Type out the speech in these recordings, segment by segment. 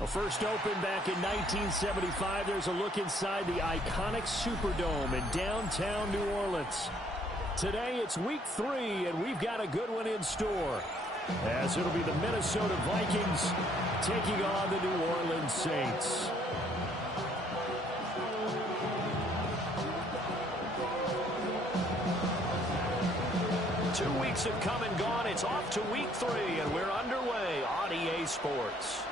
Well, first opened back in 1975. There's a look inside the iconic Superdome in downtown New Orleans. Today it's week 3, and we've got a good one in store, as it'll be the Minnesota Vikings taking on the New Orleans Saints. Two weeks have come and gone. It's off to week 3, and we're underway on EA Sports.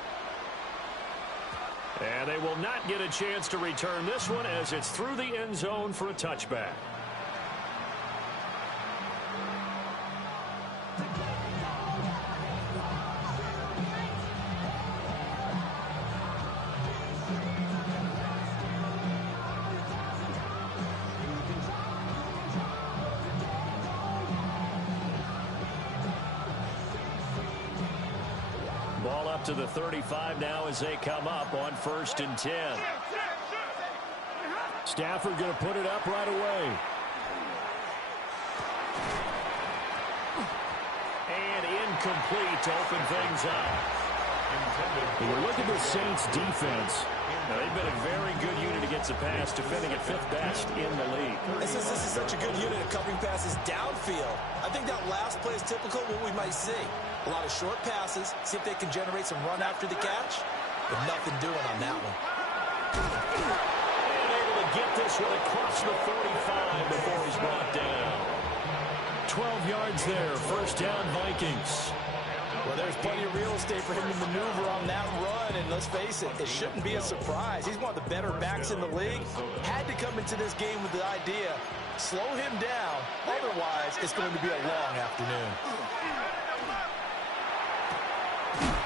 And they will not get a chance to return this one, as it's through the end zone for a touchback. Ball up to the 35 now as they come up on 1st and 10. Stafford going to put it up right away. And incomplete to open things up. When you look at the Saints defense, they've been a very good unit against the pass, defending at 5th best in the league. This is such a good unit of covering passes downfield. I think that last play is typical of what we might see. A lot of short passes, see if they can generate some run after the catch, but nothing doing on that one. And able to get this one across the 45 before he's brought down. 12 yards there, 1st down Vikings. Well, there's plenty of real estate for him to maneuver on that run, and let's face it, it shouldn't be a surprise. He's one of the better backs in the league. Had to come into this game with the idea, slow him down, otherwise it's going to be a long afternoon.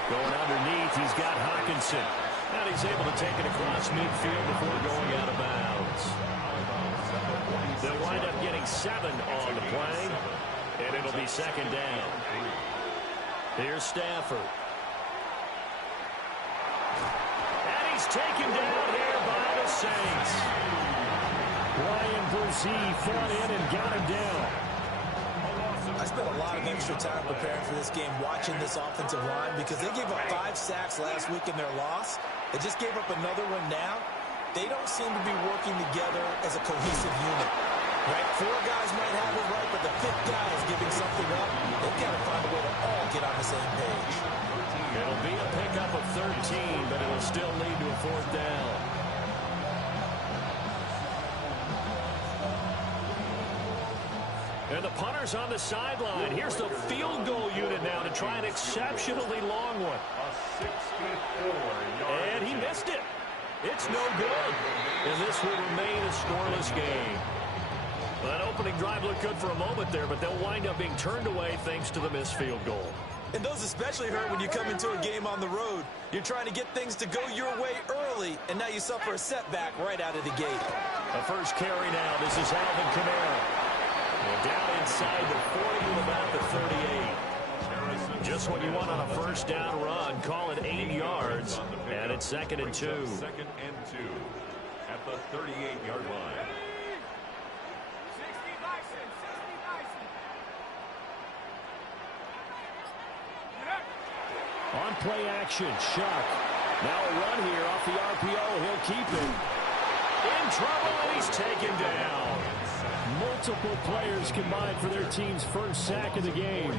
Going underneath, he's got Hawkinson. And he's able to take it across midfield before going out of bounds. They'll wind up getting 7 on the play, and it'll be 2nd down. Here's Stafford. And he's taken down here by the Saints. Ryan Brzee fought in and got him down. I spent a lot of extra time preparing for this game watching this offensive line because they gave up 5 sacks last week in their loss. They just gave up another one now. They don't seem to be working together as a cohesive unit. Right? 4 guys might have it right, but the 5th guy is giving something up. They've got to find a way to all get on the same page. It'll be a pickup of 13, but it'll still lead to a 4th down. And the punter's on the sideline. Here's the field goal unit now to try an exceptionally long one. And he missed it. It's no good. And this will remain a scoreless game. Well, that opening drive looked good for a moment there, but they'll wind up being turned away thanks to the missed field goal. And those especially hurt when you come into a game on the road. You're trying to get things to go your way early, and now you suffer a setback right out of the gate. A first carry now. This is Alvin Kamara. Down inside the 40 to about the 38. Just what you want on a first down run. Call it 8 yards. And it's 2nd and 2. 2nd and 2 at the 38-yard line. On play action, Shuck. Now a run here off the RPO. He'll keep it. In trouble, and he's taken down. Multiple players combined for their team's first sack of the game.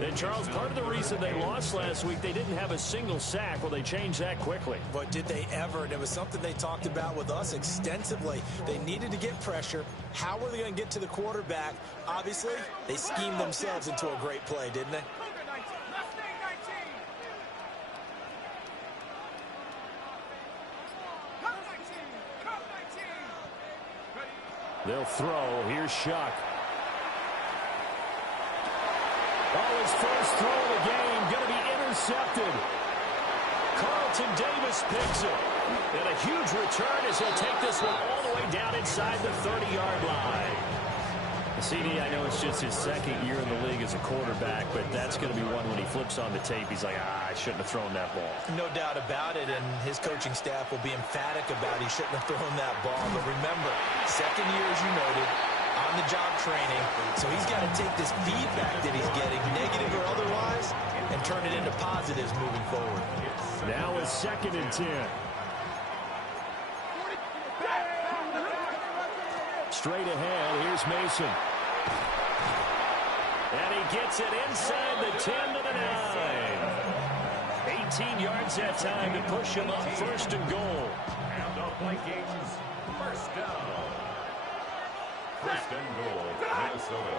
And, Charles, part of the reason they lost last week, they didn't have a single sack. Well, they changed that quickly. But did they ever? And it was something they talked about with us extensively. They needed to get pressure. How were they going to get to the quarterback? Obviously, they schemed themselves into a great play, didn't they? They'll throw. Here's Shuck. Oh, his first throw of the game going to be intercepted. Carlton Davis picks it. And a huge return as he'll take this one all the way down inside the 30-yard line. CD, I know it's just his 2nd year in the league as a quarterback, but that's going to be one when he flips on the tape. He's like, I shouldn't have thrown that ball. No doubt about it, and his coaching staff will be emphatic about he shouldn't have thrown that ball. But remember, 2nd year, as you noted, on-the-job training, so he's got to take this feedback that he's getting, negative or otherwise, and turn it into positives moving forward. Now as 2nd and 10. Straight ahead, here's Mason. And he gets it inside the 10 to the 9. 18 yards that time to push him up 1st and goal. And the Vikings, 1st down. 1st and goal, Minnesota.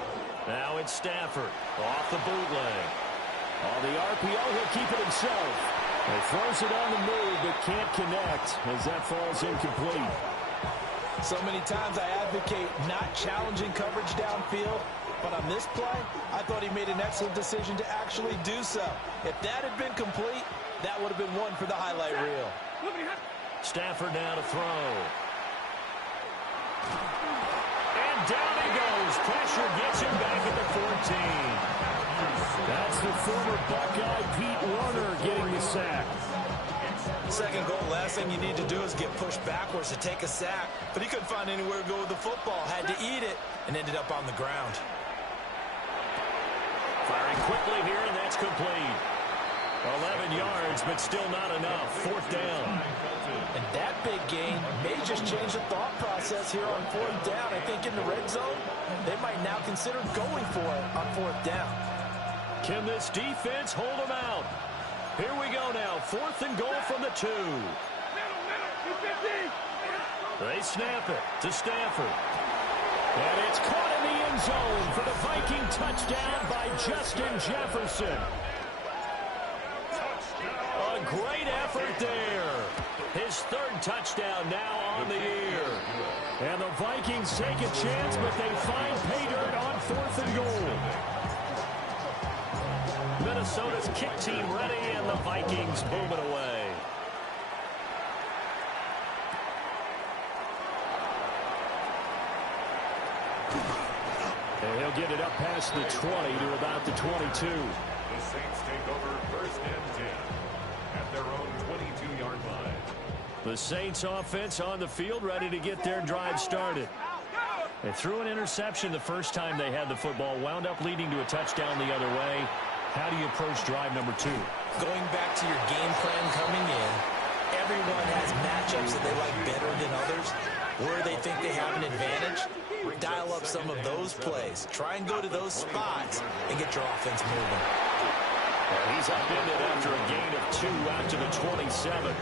Now it's Stafford off the bootleg. On the RPO, he'll keep it himself. He throws it on the move, but can't connect as that falls incomplete. So many times I advocate not challenging coverage downfield, but on this play, I thought he made an excellent decision to actually do so. If that had been complete, that would have been one for the highlight reel. Stafford now to throw. And down he goes. Pressure gets him back at the 14. That's the former Buckeye Pete Warner getting the sack. 2nd goal, last thing you need to do is get pushed backwards to take a sack. But he couldn't find anywhere to go with the football. Had to eat it and ended up on the ground. Firing quickly here, and that's complete. 11 yards, but still not enough. 4th down. And that big gain may just change the thought process here on 4th down. I think in the red zone, they might now consider going for it on 4th down. Can this defense hold them out? Here we go now. 4th and goal from the 2. They snap it to Stafford. And it's caught in the end zone for the Viking touchdown by Justin Jefferson. A great effort there. His 3rd touchdown now on the year. And the Vikings take a chance, but they find pay dirt on 4th and goal. Minnesota's kick team ready, and the Vikings move it away. And he'll get it up past the 20 to about the 22. The Saints take over 1st and 10 at their own 22-yard line. The Saints offense on the field, ready to get their drive started. They threw an interception the first time they had the football, wound up leading to a touchdown the other way. How do you approach drive number 2? Going back to your game plan coming in, everyone has matchups that they like better than others, where they think they have an advantage. Dial up some of those plays. Try and go to those spots and get your offense moving. And he's upended after a gain of 2 out to the 27.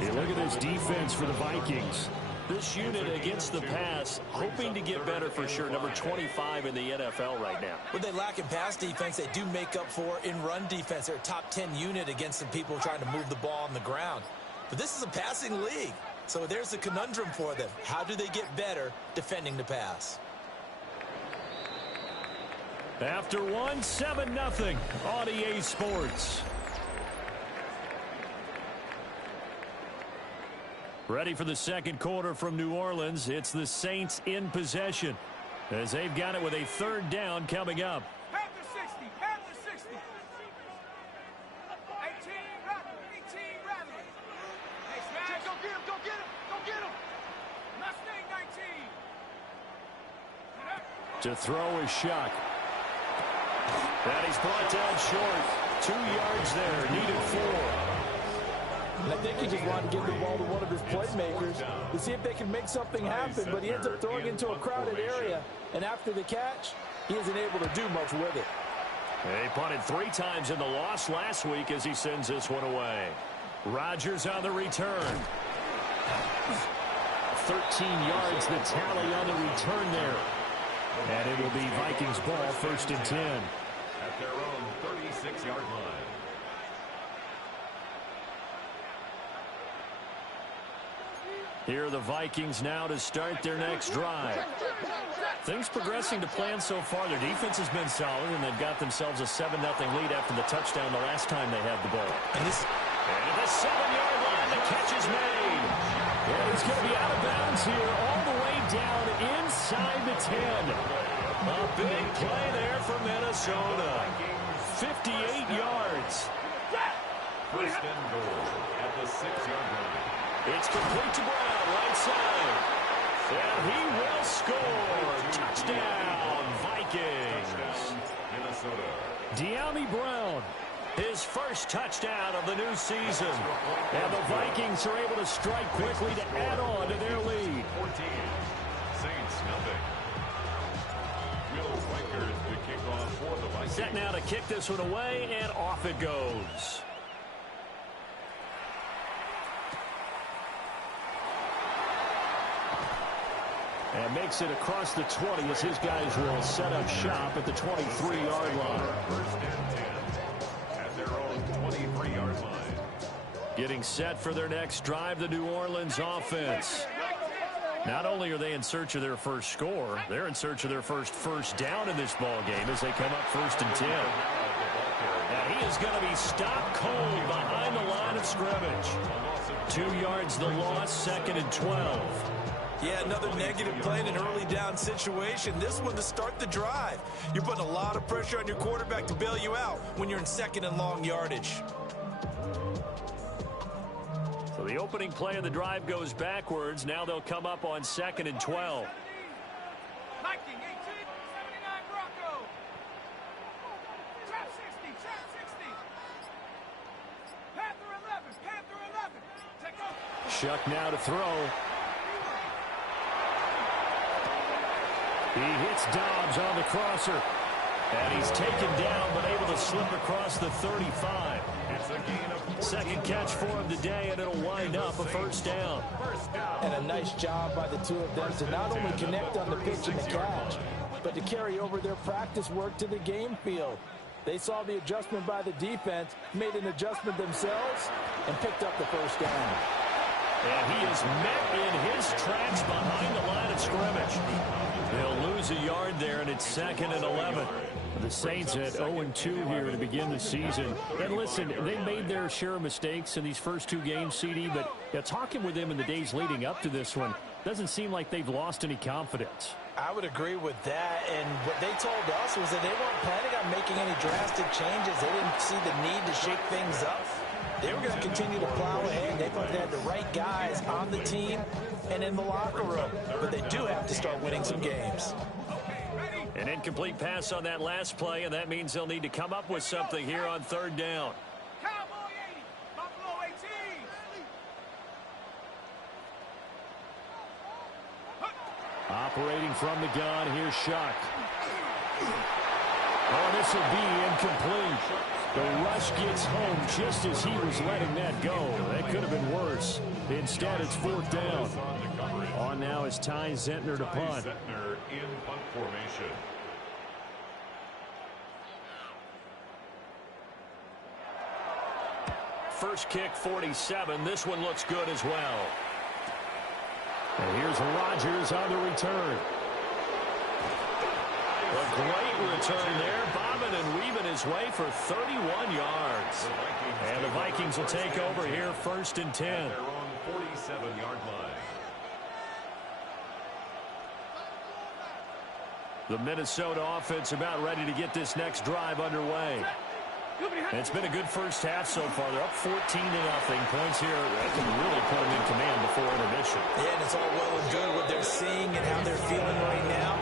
You look at this defense for the Vikings. This unit against the pass, hoping to get better for sure. Number 25 in the NFL right now. When they lack in pass defense, they do make up for in run defense. They're a top 10 unit against some people trying to move the ball on the ground. But this is a passing league. So there's a conundrum for them. How do they get better defending the pass? After 1, 7-0 on EA Sports. Ready for the 2nd quarter from New Orleans. It's the Saints in possession as they've got it with a 3rd down coming up. Panther 60, Panther 60. 18 rather. Hey, Smash, go get him, go get him, go get him. Mustang 19. To throw is Shuck. And he's brought down short. 2 yards there, needed 4. And I think he just wanted to give the ball to one of his playmakers to see if they can make something happen, but he ends up throwing into a crowded area, and after the catch, he isn't able to do much with it. He punted 3 times in the loss last week as he sends this one away. Rodgers on the return. 13 yards the tally on the return there. And it will be Vikings ball 1st and 10. At their own 36-yard line. Here are the Vikings now to start their next drive. Things progressing to plan so far. Their defense has been solid, and they've got themselves a 7-0 lead after the touchdown the last time they had the ball. And at the 7-yard line, the catch is made. And he's going to be out of bounds here all the way down inside the 10. A big play there for Minnesota. 58 yards. 1st and goal at the 6-yard line. It's complete to Brown, right side. And he will score. Touchdown, Vikings. Touchdown, Minnesota. De'Ami Brown His first touchdown of the new season. And the Vikings are able to strike quickly to add on to their lead. 14. Saints nothing. Will Rikers to kick off for the Vikings. Set now to kick this one away, and off it goes. And makes it across the 20 as his guys will set up shop at the 23-yard line. First and 10 at their own 23-yard line. Getting set for their next drive, the New Orleans offense. Not only are they in search of their first score, they're in search of their first down in this ball game as they come up 1st and 10. And he is going to be stopped cold behind the line of scrimmage. 2 yards the loss, 2nd and 12. Yeah, another negative play in an early down situation. This one to start the drive. You're putting a lot of pressure on your quarterback to bail you out when you're in 2nd and long yardage. So the opening play of the drive goes backwards. Now they'll come up on 2nd and 12. Viking 18, 79 Bronco. Trap 60, trap 60. Panther 11, Panther 11. Take off. Shuck now to throw. He hits Dobbs on the crosser. And he's taken down, but able to slip across the 35. It's a gain of 14 Second catch for him today, and it'll wind up a 1st down. And a nice job by the two of them to not only connect on the pitch and the catch, but to carry over their practice work to the game field. They saw the adjustment by the defense, made an adjustment themselves, and picked up the 1st down. And he is met in his tracks behind the line of scrimmage. They'll lose a yard there, and it's 2nd and 11. The Saints at 0-2 here to begin the season. And listen, they made their share of mistakes in these first 2 games, CD, but talking with them in the days leading up to this one, doesn't seem like they've lost any confidence. I would agree with that, and what they told us was that they weren't planning on making any drastic changes. They didn't see the need to shake things up. They were going to continue to plow ahead. They thought they had the right guys on the team and in the locker room, but they do have to start winning some games. An incomplete pass on that last play, and that means they'll need to come up with something here on 3rd down. Cowboy 80, Buffalo 18. Operating from the gun, here's Shuck. Oh, this will be incomplete. The rush gets home just as he was letting that go. That could have been worse. Instead, it's 4th down. On now is Ty Zentner to punt. Zentner in punt formation. First kick, 47. This one looks good as well. And here's Rodgers on the return. A great return there, bobbing and weaving his way for 31 yards. And the Vikings will take over here 1st and 10. Their own 47-yard line. The Minnesota offense about ready to get this next drive underway. And it's been a good first half so far. They're up 14-0. Points here that can really put them in command before intermission. Yeah, and it's all well and good what they're seeing and how they're feeling right now.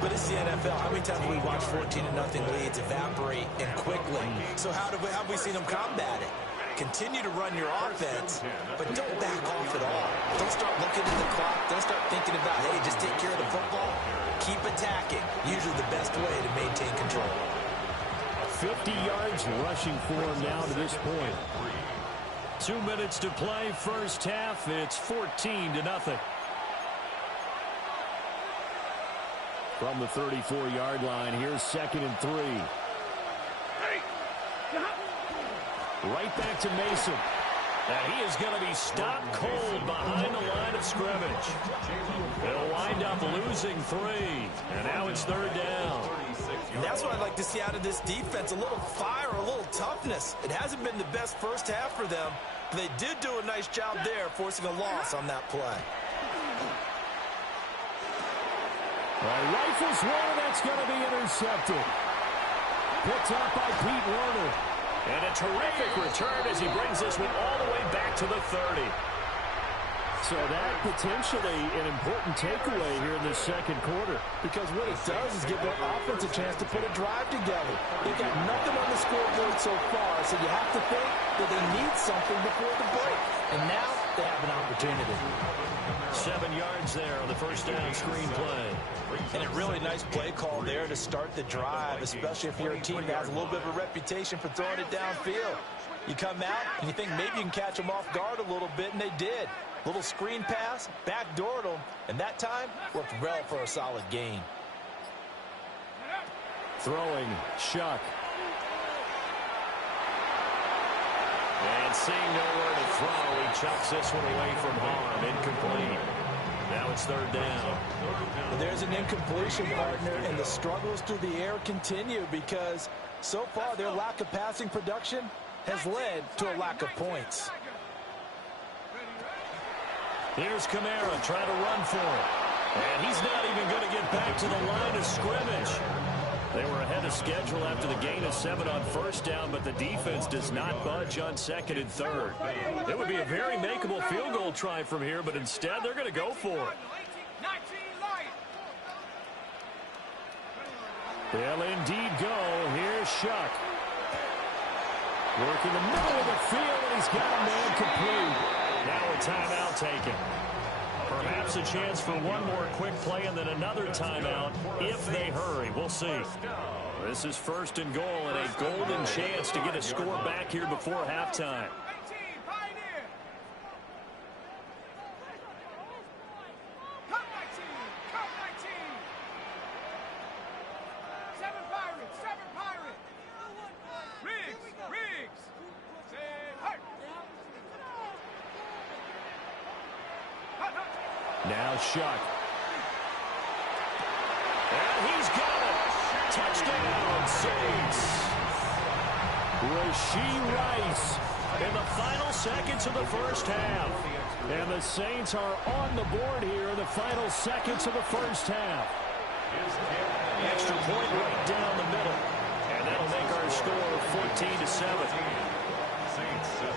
But it's the NFL. How many times have we watched 14-0 leads evaporate and quickly? So how have we seen them combat it? Continue to run your offense, but don't back off at all. Don't start looking at the clock. Don't start thinking about, hey, just take care of the football. Keep attacking. Usually the best way to maintain control. 50 yards rushing for him now to this point. 2 minutes to play, first half. It's 14-0. From the 34-yard line, here's 2nd and 3. Right back to Mason. And he is going to be stopped cold behind the line of scrimmage. They'll wind up losing 3. And now it's 3rd down. And that's what I'd like to see out of this defense. A little fire, a little toughness. It hasn't been the best first half for them. But they did do a nice job there, forcing a loss on that play. Rifles one, and that's going to be intercepted. Picked up by Pete Werner. And a terrific return as he brings this one all the way back to the 30. So that potentially an important takeaway here in the second quarter. Because what it does is give their offense a chance to put a drive together. They've got nothing on the scoreboard so far, so you have to think that they need something before the break. And now they have an opportunity. 7 yards there on the first down screen play. And a really nice play call there to start the drive, especially if you're a team that has a little bit of a reputation for throwing it downfield. You come out and you think maybe you can catch them off guard a little bit, and they did. Little screen pass, backdoored them, and that time worked well for a solid gain. Throwing, Shuck. And seeing nowhere to throw, he chucks this one away from harm. Incomplete. Now it's third down. Well, there's an incompletion, partner, and the struggles through the air continue because so far their lack of passing production has led to a lack of points. Here's Kamara trying to run for it. And he's not even going to get back to the line of scrimmage. They were ahead of schedule after the gain of 7 on first down, but the defense does not budge on second and third. It would be a very makeable field goal try from here, but instead they're going to go for it. They'll indeed go. Here's Shuck. Working the middle of the field, and he's got a man complete. Now a timeout taken. Perhaps a chance for one more quick play and then another timeout if they hurry. We'll see. This is first and goal and a golden chance to get a score back here before halftime. Now Shuck. And he's got it. Touchdown, Saints. Rashee Rice in the final seconds of the first half. And the Saints are on the board here in the final seconds of the first half. Extra point right down the middle. And that'll make our score 14-7. Saints 7.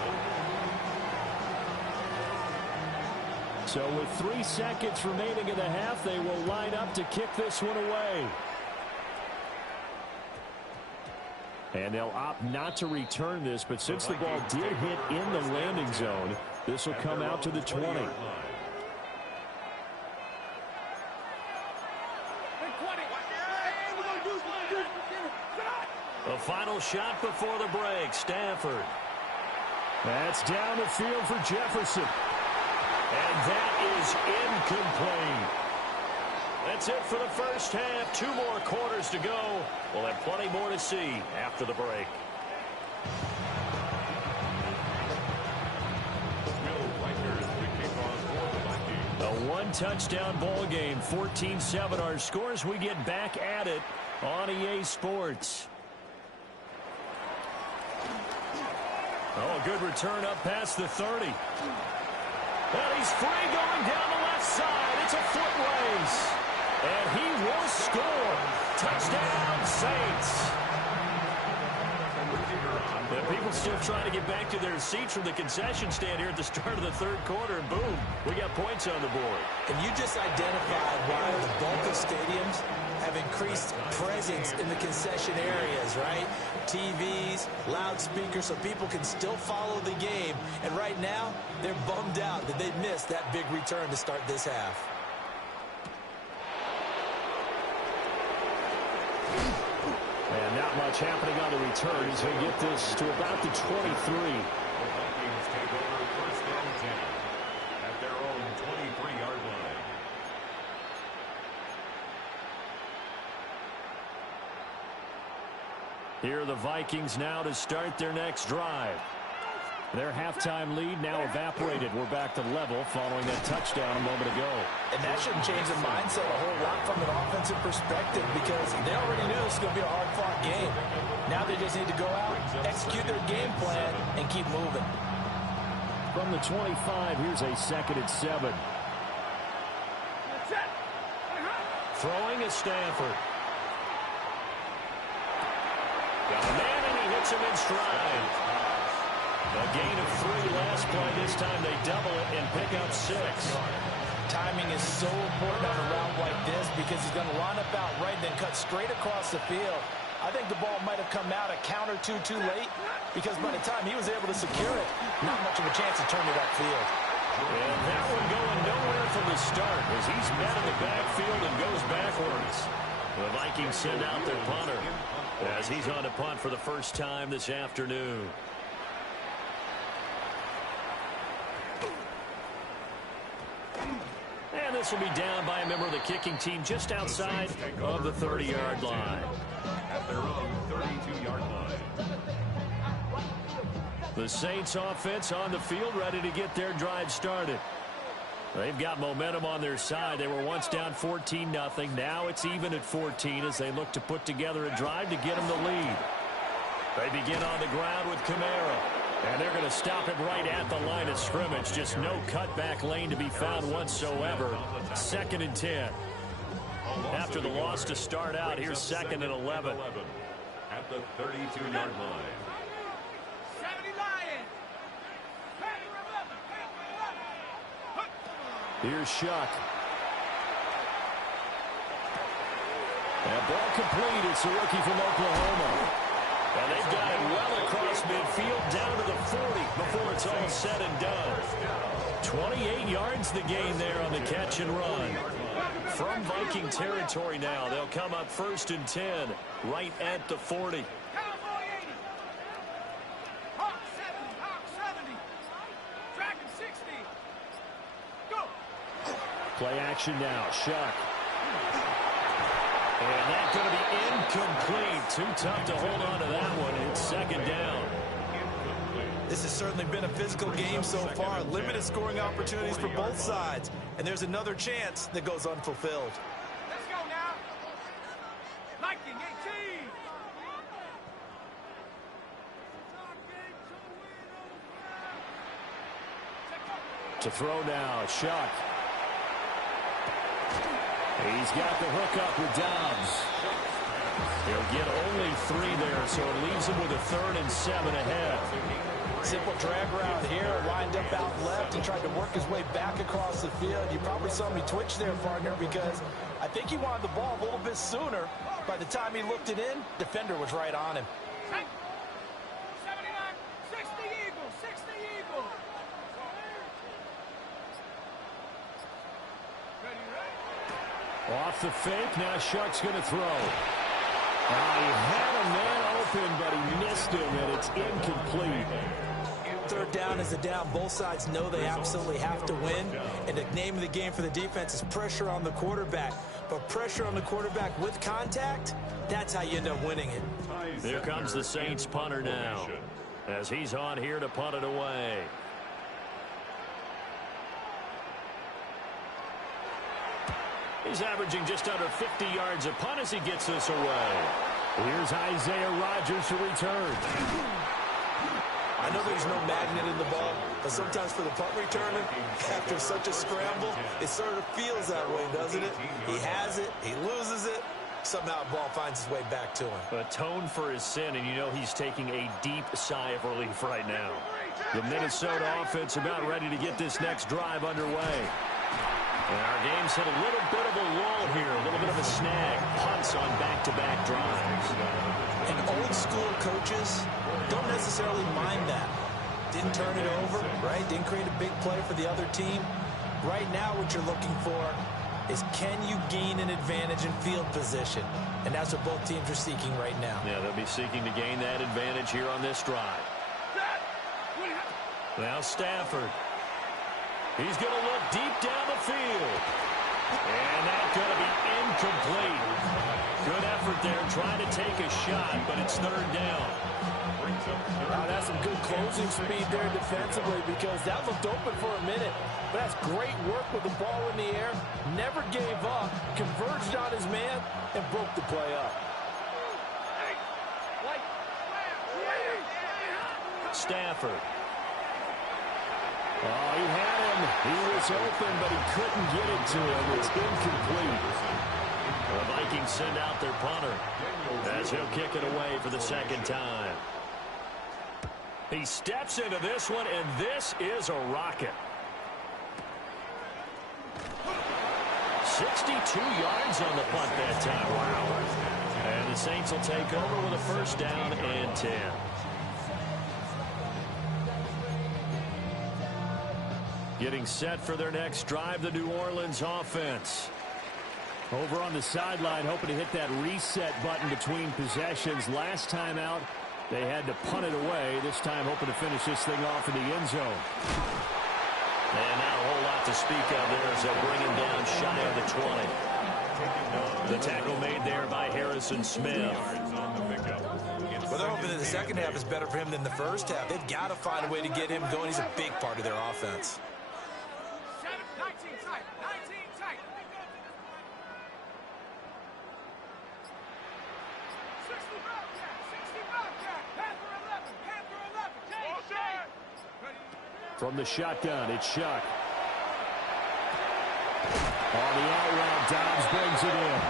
So with 3 seconds remaining in the half, they will line up to kick this one away. And they'll opt not to return this, but since the ball did hit in the landing zone, this will come out to the 20. The final shot before the break, Stafford. That's down the field for Jefferson. And that is incomplete. That's it for the first half. 2 more quarters to go. We'll have plenty more to see after the break. A 1-touchdown ball game. 14-7 our scores. We get back at it on EA Sports. Oh, a good return up past the 30. And he's free going down the left side. It's a foot race. And he will score. Touchdown, Saints. The people still trying to get back to their seats from the concession stand here at the start of the third quarter. And boom, we got points on the board. And you just identified why the bulk of stadiums have increased presence in the concession areas, right? TVs, loudspeakers, so people can still follow the game. And right now, they're bummed out that they missed that big return to start this half. And not much happening on the return as they get this to about the 23. The Vikings take over first and 10 at their own 23-yard line. Here are the Vikings now to start their next drive. Their halftime lead now evaporated. We're back to level following that touchdown a moment ago. And that shouldn't change the mindset a whole lot from an offensive perspective because they already knew this was going to be a hard-fought game. Now they just need to go out, execute their game plan, and keep moving. From the 25, here's a 2nd and 7. Throwing is Stafford. Got a man, and he hits him in stride. A gain of 3 last play. This time they double it and pick up 6. Timing is so important on a route like this because he's going to line up out right and then cut straight across the field. I think the ball might have come out a count or two too late because by the time he was able to secure it, not much of a chance to turn it upfield. And that one going nowhere from the start as he's met in the backfield and goes backwards. The Vikings send out their punter as he's on to punt for the first time this afternoon. And this will be down by a member of the kicking team just outside of the 30-yard line. At their own 32-yard line. The Saints offense on the field ready to get their drive started. They've got momentum on their side. They were once down 14-0. Now it's even at 14 as they look to put together a drive to get them the lead. They begin on the ground with Kamara. And they're going to stop it right at the line of scrimmage. Just no cutback lane to be found whatsoever. 2nd and 10. After the loss to start out, here's 2nd and 11. At the 32-yard line. 70 Lions. Here's Shuck. That ball complete. It's a rookie from Oklahoma. And they've got it well across midfield down to the 40 before it's all said and done. 28 yards the gain there on the catch and run. From Viking territory now, they'll come up 1st and 10 right at the 40. Cowboy 80. Hawk 70. Hawk 70. Dragon 60. Go. Play action now. Shuck. And that's going to be incomplete. Too tough to hold on to that one. It's 2nd down. This has certainly been a physical game so far. Limited scoring opportunities for both sides. And there's another chance that goes unfulfilled. Let's go now. Viking 18. To throw now, Shuck. He's got the hook up with Dobbs. He'll get only 3 there, so it leaves him with a 3rd and 7 ahead. Simple drag route here, lined up out left and tried to work his way back across the field. You probably saw me twitch there, partner, because I think he wanted the ball a little bit sooner. By the time he looked it in, defender was right on him. 79. 60 Eagles. 60 Eagles. Off the fake, now Shuck's going to throw. He had a man open, but he missed him, and it's incomplete. 3rd down is a down. Both sides know they absolutely have to win. And the name of the game for the defense is pressure on the quarterback. But pressure on the quarterback with contact, that's how you end up winning it. Here comes the Saints punter now, as he's on here to punt it away. He's averaging just under 50 yards a punt as he gets this away. Here's Isaiah Rodgers to return. I know there's no magnet in the ball, but sometimes for the punt returner, after such a scramble, it sort of feels that way, doesn't it? He has it, he loses it, somehow the ball finds its way back to him. Atone for his sin, and you know he's taking a deep sigh of relief right now. The Minnesota offense about ready to get this next drive underway. And our game's hit a little bit of a lull here, a little bit of a snag. Punts on back-to-back drives. And old-school coaches don't necessarily mind that. Didn't turn it over, right? Didn't create a big play for the other team. Right now what you're looking for is can you gain an advantage in field position? And that's what both teams are seeking right now. Yeah, they'll be seeking to gain that advantage here on this drive. Now Stafford. He's going to look deep down the field. And that's going to be incomplete. Good effort there trying to take a shot, but it's 3rd down. That's some good closing speed there defensively because that looked open for a minute. But that's great work with the ball in the air. Never gave up, converged on his man, and broke the play up. Stafford. Oh, he had him. He was open, but he couldn't get it to him. It's incomplete. The Vikings send out their punter as he'll kick it away for the 2nd time. He steps into this one, and this is a rocket. 62 yards on the punt that time. Wow. And the Saints will take over with a first down and 10. Getting set for their next drive, the New Orleans offense. Over on the sideline, hoping to hit that reset button between possessions. Last time out, they had to punt it away. This time, hoping to finish this thing off in the end zone. And not a whole lot to speak of there as they'll bring him down shy of the 20. The tackle made there by Harrison Smith. Well, they're hoping that the second half is better for him than the first half. They've got to find a way to get him going. He's a big part of their offense. 19 tight. 19 tight. 60 Bobcat. 60 Bobcat. Panther 11. Panther 11. From the shotgun, it's Shuck. On the out route, Dobbs brings it in.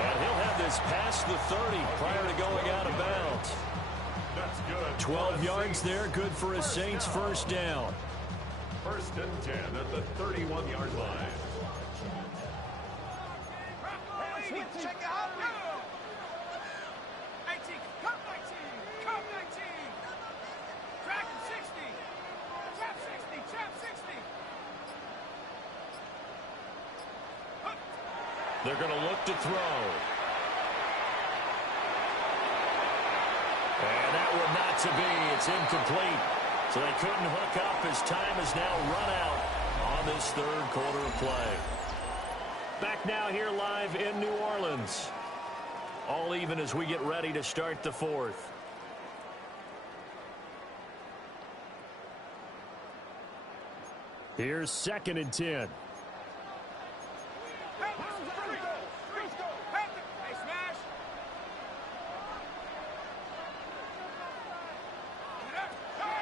And he'll have this past the 30 prior to going out of bounds. That's good. 12 yards there, good for a Saints first down. First and 10 at the 31-yard line. Check it out. 18. Come 19. Come 19. Dragon 60. Trap 60. Trap 60. They're going to look to throw. And that one not to be. It's incomplete. So they couldn't hook up as time has now run out on this third quarter of play. Back now here live in New Orleans. All even as we get ready to start the fourth. Here's 2nd and 10.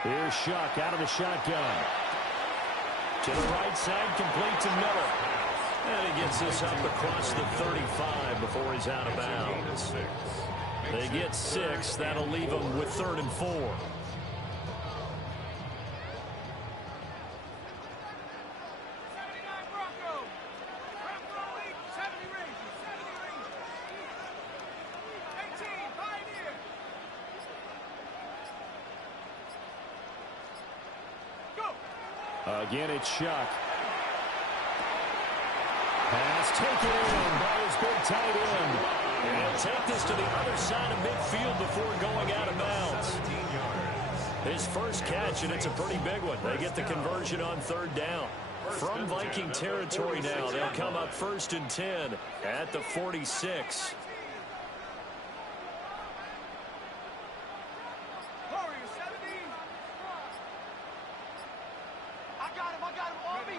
Here's Shuck out of the shotgun. To the right side, complete to Miller. And he gets this up across the 35 before he's out of bounds. They get 6. That'll leave them with 3rd and 4. 79 Bronco. Bronco lead, 70 Rangers. 70 Rangers. 18 Pioneer. Go. Again, it's Shuck. Pass taken in by his big tight end. And he'll take this to the other side of midfield before going out of bounds. His first catch, and it's a pretty big one. They get the conversion on 3rd down. From Viking territory now, they'll come up 1st and 10 at the 46. Warriors 70. I got him. On me.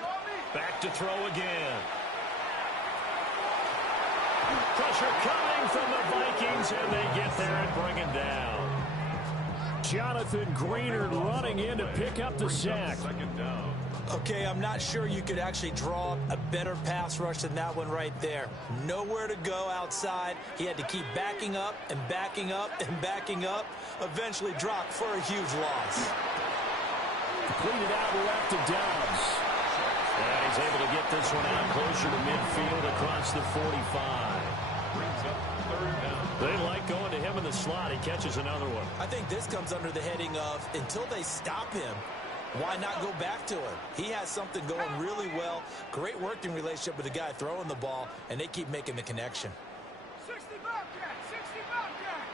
Back to throw again. Pressure coming from the Vikings, and they get there and bring him down. Jonathan Greenard running in to pick up the sack. Second down. Okay, I'm not sure you could actually draw a better pass rush than that one right there. Nowhere to go outside. He had to keep backing up and backing up and backing up. Eventually dropped for a huge loss. Completed out left to Dobbs. And he's able to get this one out closer to midfield across the 45. Brings up 3rd down. They like going to him in the slot. He catches another one. I think this comes under the heading of until they stop him, why not go back to him? He has something going really well. Great working relationship with the guy throwing the ball, and they keep making the connection. 60 Bobcat. 60 Bobcat.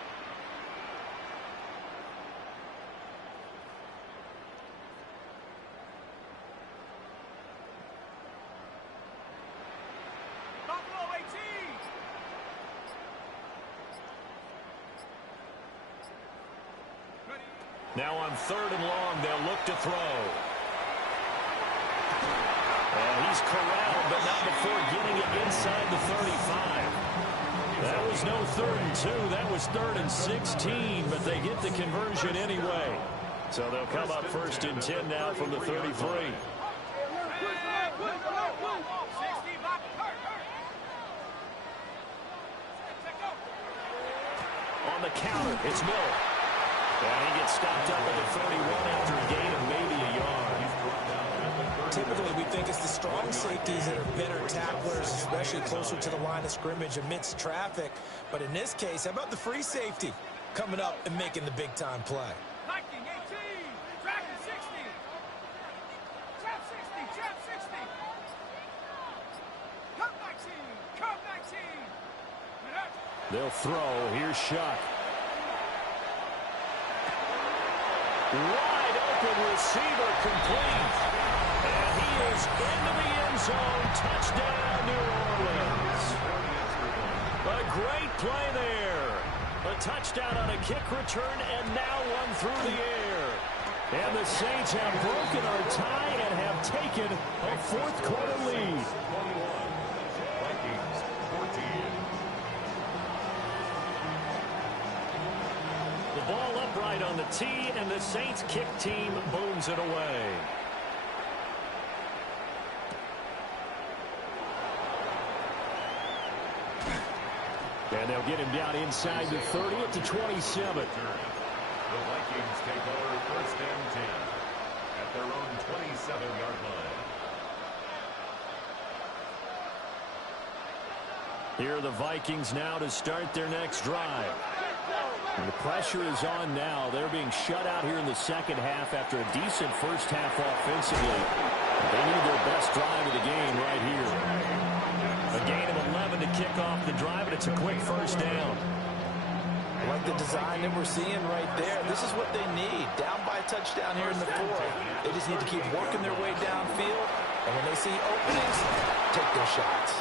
Buffalo 18. Ready. Now on 3rd and long, they'll look to throw. And he's corralled, but not before getting it inside the 35. That was no 3rd and 2. That was 3rd and 16, but they get the conversion anyway. So they'll come up 1st and 10 now from the 33. 60 Bobcat. On the counter, it's Miller. And he gets stopped up at the 31 after a gain of maybe a yard. Typically, we think it's the strong safeties that are better tacklers, especially closer to the line of scrimmage amidst traffic. But in this case, how about the free safety coming up and making the big-time play? Viking 18, Dragon 60. Trap 60, trap 60. Cup 19, cup 19. They'll throw. Here's Shuck. Wide open receiver complete. And he is into the end zone. Touchdown, New Orleans. A great play there. A touchdown on a kick return, and now one through the air. And the Saints have broken our tie and have taken a fourth-quarter lead. Vikings 14. The ball upright on the tee, and the Saints kick team booms it away. And they'll get him down inside the 30 at the 27. The Vikings take over first and 10 at their own 27-yard line. Here are the Vikings now to start their next drive. And the pressure is on now. They're being shut out here in the second half after a decent first half offensively. They need their best drive of the game right here. A gain of 11 to kick off the drive, and it's a quick first down. I like the design that we're seeing right there. This is what they need. Down by a touchdown here in the fourth. They just need to keep working their way downfield. And when they see openings, take their shots.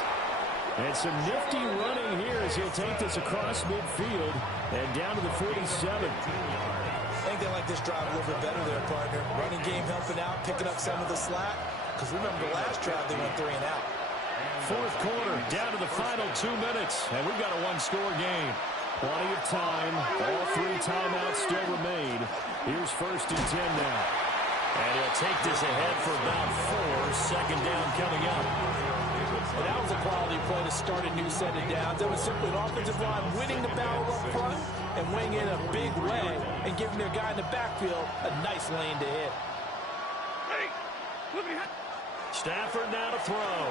And some nifty running here as he'll take this across midfield and down to the 47. I think they like this drive a little bit better there, partner. Running game helping out, picking up some of the slack. Because remember, the last drive they went 3 and out. Fourth quarter, down to the final 2 minutes, and we've got a one-score game. Plenty of time. All 3 timeouts still remain. Here's first and 10 now. And he'll take this ahead for about 4. Second down coming up. Well, that was a quality play to start a new set of downs. That was simply an offensive line winning the battle up front and weighing in a big leg and giving their guy in the backfield a nice lane to hit. Hey, look at that. Stafford now to throw.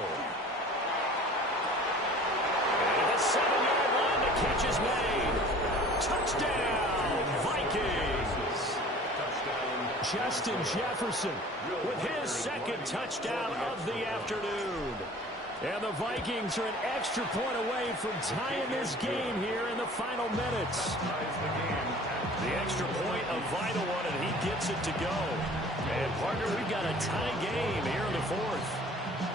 And the 7-yard line, the catch is made. Touchdown, Vikings. Justin Jefferson With his second touchdown of the afternoon. and the Vikings are an extra point away from tying this game here in the final minutes. The extra point, a vital one, and he gets it to go. And, partner, we've got a tie game here in the fourth.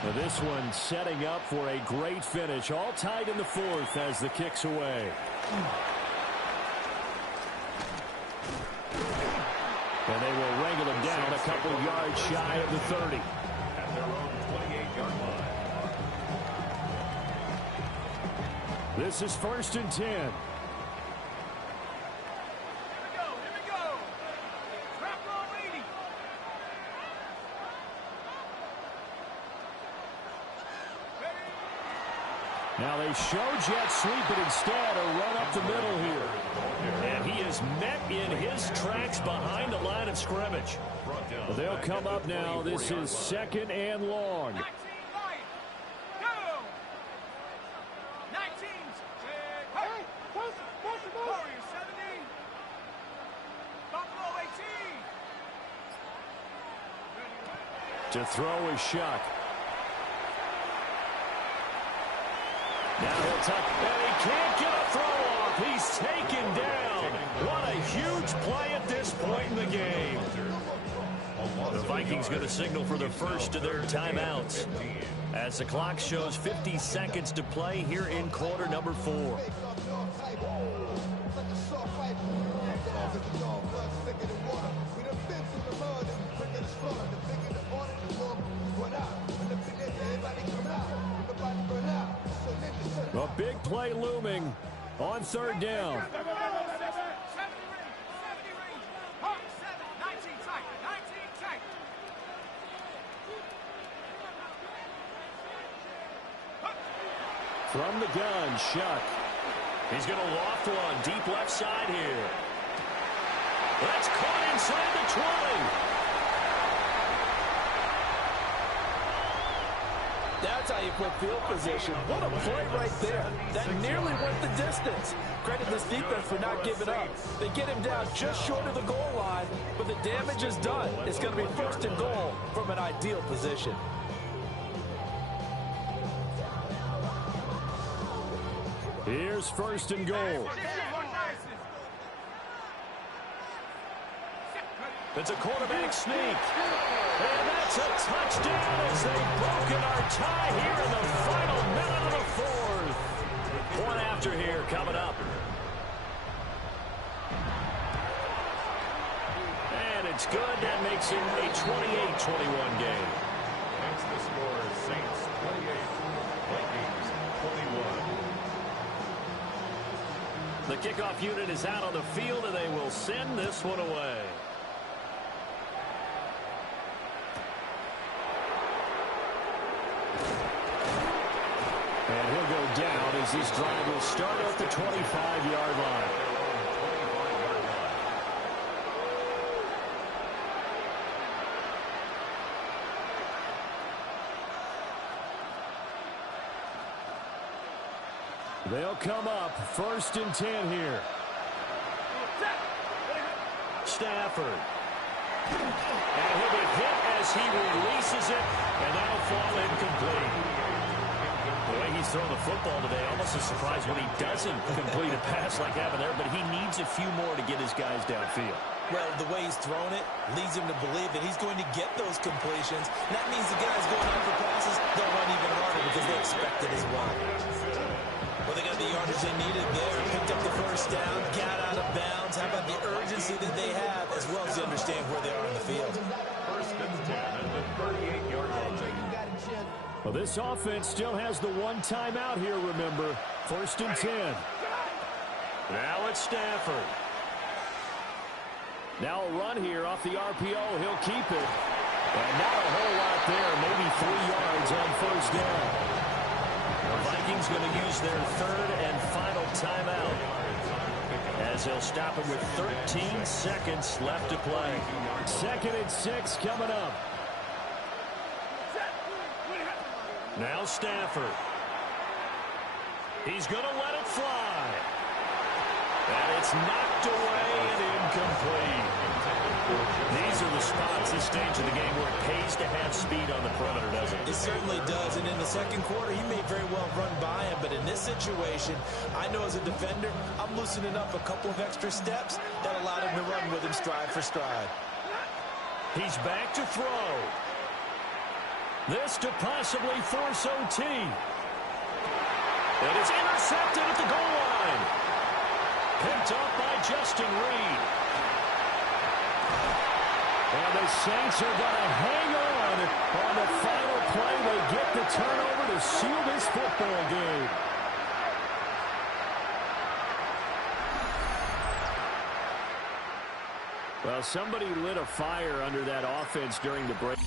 Now this one setting up for a great finish. All tied in the fourth as the kick's away. And they will wrangle him down a couple yards shy of the 30. At their own 28-yard line. This is first and 10. Here we go, here we go. Trap roll 80. Now they show jet sweep it instead, or run up the middle here. And he is met in his tracks behind the line of scrimmage. Well, they'll come up now. This is second and long. 19 Lions. Go. 19. Hey, Warriors 70. Buffalo 18. To throw is Shuck. Now he'll tuck, and he can't get a throw off. He's taken down. What a huge play at this point in the game. The Vikings going to signal for the first of their timeouts as the clock shows 50 seconds to play here in quarter number 4. A big play looming on third down. 70 range. 70 range. Hawk 7. 19 tight. 19 tight. From the gun, Shuck. He's going to loft one deep left side here. That's caught inside the 20. That's how you put field position. What a play right there. That nearly went the distance. Credit this defense for not giving up. They get him down just short of the goal line, but the damage is done. It's going to be first and goal from an ideal position. Here's first and goal. It's a quarterback sneak. And that's a touchdown as they've broken our tie here in the final minute of the fourth. One after here coming up. And it's good. That makes it a 28-21 game. Next the score is Saints 28, Vikings 21. The kickoff unit is out on the field, and they will send this one away. And he'll go down as this drive will start at the 25-yard line. They'll come up first and 10 here. Stafford. And he'll be hit as he releases it, and that'll fall incomplete. The way he's throwing the football today, almost a surprise when he doesn't complete a pass like happened there, but he needs a few more to get his guys downfield. Well, the way he's thrown it leads him to believe that he's going to get those completions. And that means the guys going out for passes, they'll run even harder because they expect it as well. Well, they got the yardage they needed there. Picked up the first down, got out of bounds. How about the urgency that they have, as well as they understand where they are in the field. First and 10 at the 38-yard line. Well, this offense still has the one timeout here, remember. First and 10. Now it's Stafford. Now a run here off the RPO. He'll keep it. And not a whole lot there. Maybe 3 yards on first down. The Vikings going to use their third and final timeout, as they'll stop it with 13 seconds left to play. Second and 6 coming up. Now Stafford. He's going to let it fly. And it's knocked away and incomplete. These are the spots this stage of the game where it pays to have speed on the perimeter, doesn't it? It certainly does, and in the second quarter, he may very well run by him, but in this situation, I know as a defender, I'm loosening up a couple of extra steps that allowed him to run with him stride for stride. He's back to throw. This to possibly force OT. It is intercepted at the goal line. Picked up by Justin Reed. And the Saints are going to hang on the final play. They get the turnover to seal this football game. Well, somebody lit a fire under that offense during the break.